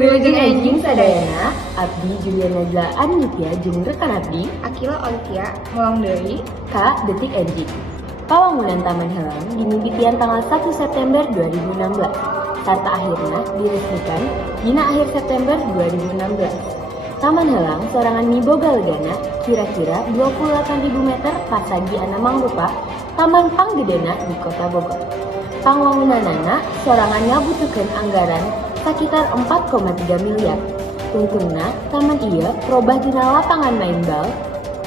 Wilujeng enjing sadayana, abdi Juliana Najla Anitya jeung rekan abdi Akila Olivia mulang deui ka Detik Enjing. Pawangunan Taman Helang dimimitian tanggal 1 September 2016 sarta akhirna diresmikan dina akhir September 2016. Taman Helang sorangan miboga legana kira-kira 28.000 meter pasagi ana mangrupa taman panggedena di Kota Bogor. Pangwangunanana sorangan ngabutuhkeun anggaran sekitar 4,3 miliar. Untungna, taman ieu robah dina lapangan main bal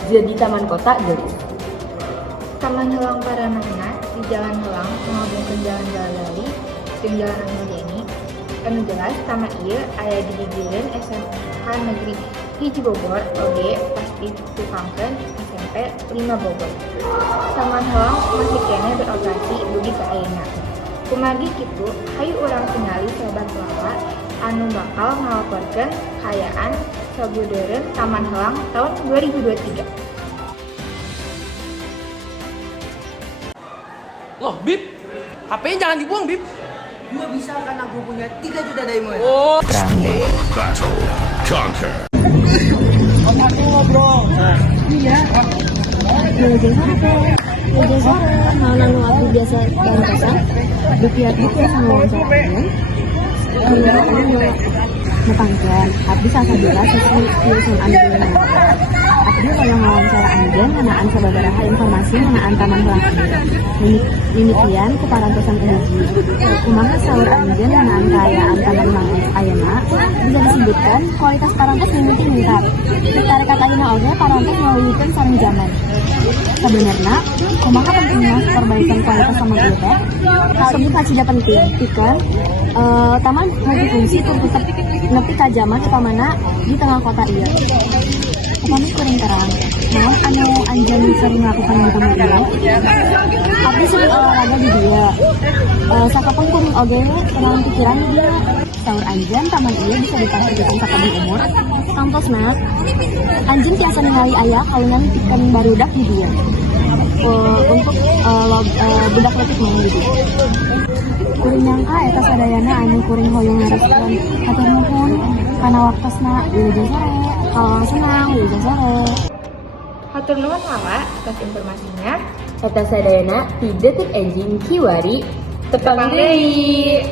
jadi taman kota geulis. Taman Helang Paranana di Jalan Helang menghubungkeun Jalan Galeri jeung Jalan Ahmad Anu jelas, taman ieu aya di gigireun SMK Negeri Hiji Bogor oge pasti tukangkeun SMP 5 Bogor. Taman Helang masih kene beroperasi dugi ka ayeuna. Kumagi kitu, hayu urang tingali sobat lala anu bakal ngalaporkeun kaayaan sabudeureun Taman Helang tahun 2023. Loh, Bib, HP-nya jangan dibuang, Bib. Gua bisa karena gua punya 3 juta diamond. Oh. Battle. Conquer. Wilujeng sore, mau nanu abdi biasa dan kosan, dipiat-piat ngawancarakeun. Nepangkeun, abdi sasadira sesuai pieuseun anu dileunana. Abdi hoyong ngawancara anjeun ngenaan sababaraha informasi ngenaan Taman Helang ieu. Mimitian ku parantosan hiji. Kumaha saur anjeun ngenaan kaayaan Taman Helang ayeuna bisa disebutkan kualitas parantos mimiti meningkat. Tarekat ayeuna oge parantos ngawihikeun sareng zaman. Sebenarnya, kumaha pentingnya perbaikan kualitas taman ieu teh? Hal ini masih penting, pikeun taman multifungsi itu tetap nepi ka zaman upamana di tengah kota ieu. Upami kuring terang, naon anu anjeun sering melakukan di taman ieu? Abdi sering olahraga di dieu. Sakapeung kuring oge tenang pikiran di dieu. Saur anjeun taman ieu bisa dipastikan sakabeh umur. Samposna, anjeun tiasa ningali aya kawinan pikeun barudak di dieu. Untuk budak leutik mah di dieu. Kuring nyangka eta sadayana anu kuring hoyong ngareskeun. Hatur nuhun kana waktosna. Wilujeng sore. Kalau senang, wilujeng sore. Hatur nuhun lala atas informasinya. Eta sadayana ti Detik Enjing Kiwari tepang deui.